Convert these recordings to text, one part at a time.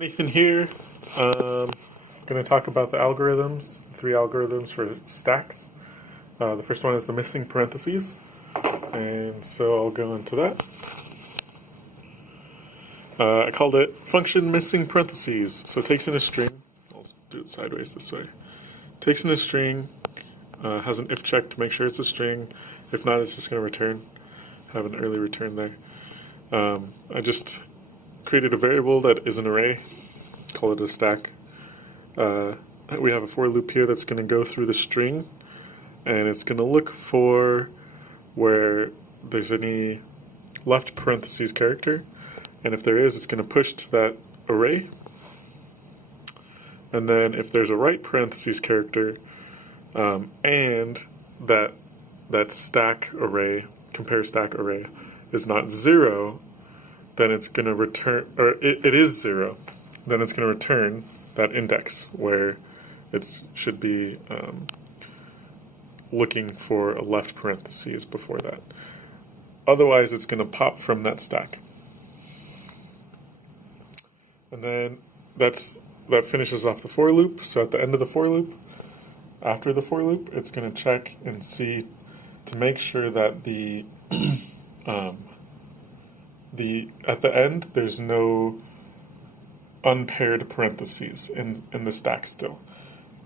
Nathan here. I'm going to talk about the algorithms, three algorithms for stacks. The first one is the missing parentheses, and so I'll go into that. I called it function missing parentheses. So it takes in a string. I'll do it sideways this way. Takes in a string, has an if check to make sure it's a string. If not, it's just going to return. Have an early return there. I just created a variable that is an array, call it a stack. We have a for loop here that's going to go through the string, and it's going to look for where there's any left parentheses character, and if there is, it's going to push to that array. And then if there's a right parentheses character, and that stack array, compare stack array, is not 0, then it's going to return, or it is 0, then it's going to return that index where it should be looking for a left parentheses before that. Otherwise, it's going to pop from that stack. And then that finishes off the for loop. So at the end of the for loop, after the for loop, it's going to check and see to make sure that at the end, there's no unpaired parentheses in the stack still.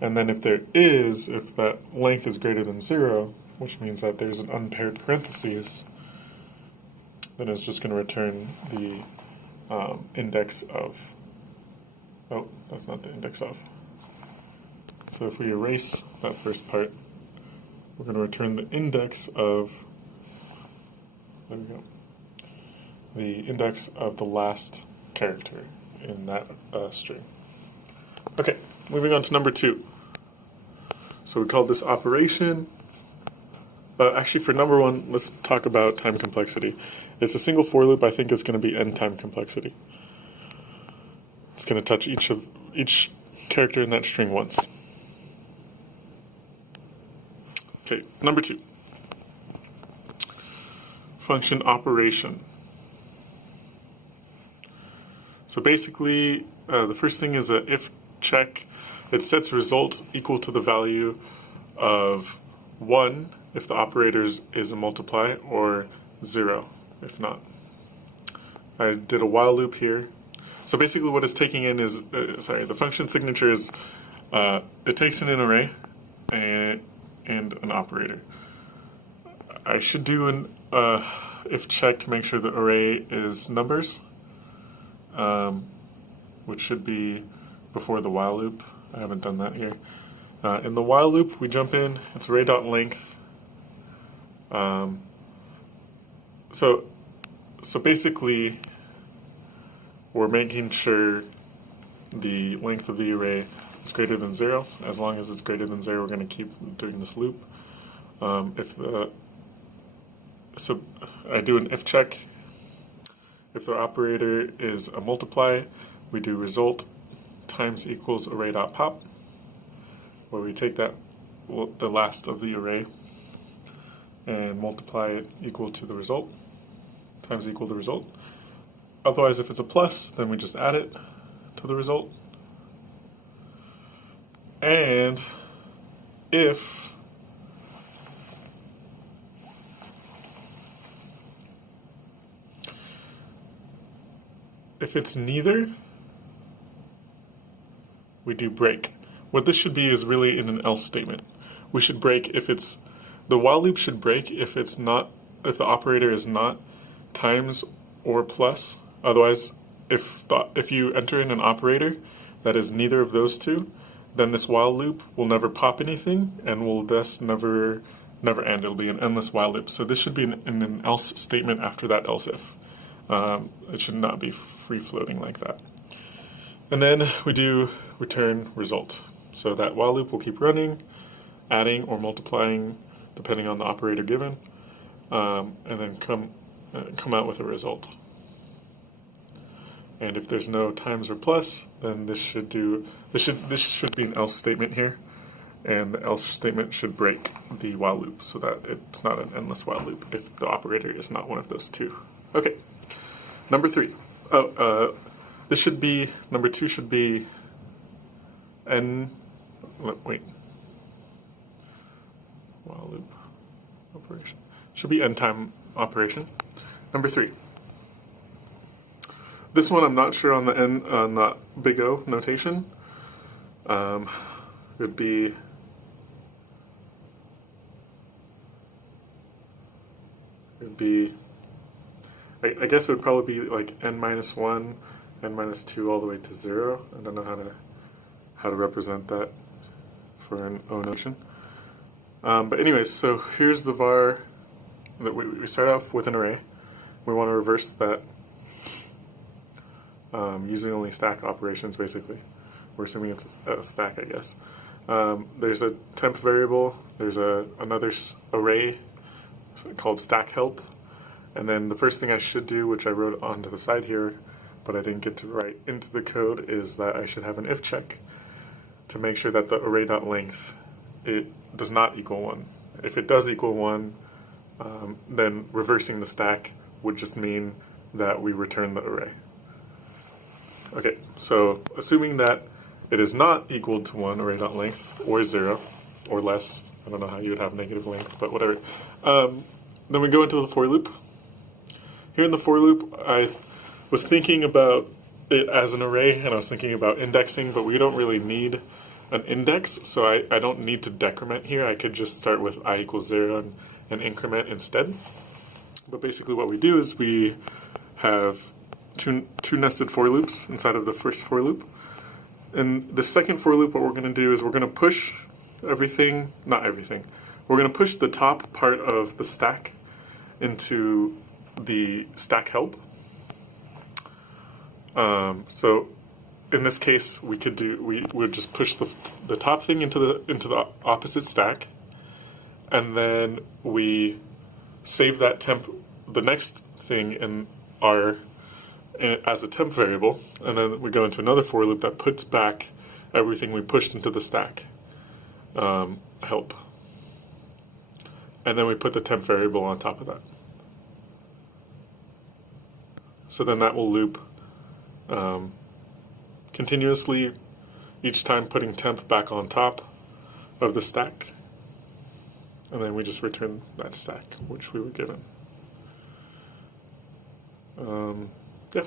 And then if there is, if that length is greater than 0, which means that there's an unpaired parentheses, then it's just going to return the index of, oh, that's not the index of. So if we erase that first part, we're going to return the index of, there we go, the index of the last character in that string. Okay, moving on to number 2. So we called this operation. Actually, for number 1, let's talk about time complexity. It's a single for loop. I think it's going to be n time complexity. It's going to touch each character in that string once. Okay, number 2. Function operation. So basically, the first thing is a if check. It sets result equal to the value of 1 if the operator is a multiply, or 0 if not. I did a while loop here. So basically what it's taking in is, the function signature is, it takes in an array and an operator. I should do an if check to make sure the array is numbers, which should be before the while loop. I haven't done that here. In the while loop, we jump in, it's array.length. So basically, we're making sure the length of the array is greater than 0. As long as it's greater than 0, we're going to keep doing this loop. So I do an if check. If the operator is a multiply, we do result times equals array.pop, where we take that, the last of the array, and multiply it equal to the result, times equal the result. Otherwise, if it's a plus, then we just add it to the result. And if it's neither, we do break. What this should be is really in an else statement. We should break if it's, the while loop should break if it's not, if the operator is not times or plus. Otherwise, if you enter in an operator that is neither of those two, then this while loop will never pop anything and will thus never end. It'll be an endless while loop. So this should be in an else statement after that else if. It should not be free floating like that. And then we do return result. So that while loop will keep running, adding or multiplying depending on the operator given, and then come out with a result. And if there's no times or plus, then this should be an else statement here, and the else statement should break the while loop so that it's not an endless while loop if the operator is not one of those two. Okay, number 3. this should be, number 2 should be n, wait, while loop operation. Should be n time operation. Number 3. This one I'm not sure on the n, on the big O notation. It'd be I guess it would probably be like n minus 1, n minus 2 all the way to 0. I don't know how to represent that for an O notation. But anyways, so here's the var that we start off with an array. We want to reverse that using only stack operations, basically. We're assuming it's a stack, I guess. There's a temp variable, there's another array called stack help, and then the first thing I should do, which I wrote onto the side here, but I didn't get to write into the code, is that I should have an if check to make sure that the array.length, it does not equal 1. If it does equal 1, then reversing the stack would just mean that we return the array. Okay, so assuming that it is not equal to 1 array.length, or 0, or less, I don't know how you would have negative length, but whatever, then we go into the for loop. Here in the for loop, I was thinking about it as an array, and I was thinking about indexing, but we don't really need an index, so I don't need to decrement here. I could just start with I equals 0 and increment instead. But basically what we do is we have two nested for loops inside of the first for loop. In the second for loop, what we're going to do is we're going to push everything, not everything, we're going to push the top part of the stack into the stack help. So in this case, we would just push the top thing into the opposite stack, and then we save that temp, the next thing in our as a temp variable, and then we go into another for loop that puts back everything we pushed into the stack help, and then we put the temp variable on top of that. So then that will loop continuously, each time putting temp back on top of the stack, and then we just return that stack which we were given. Yeah.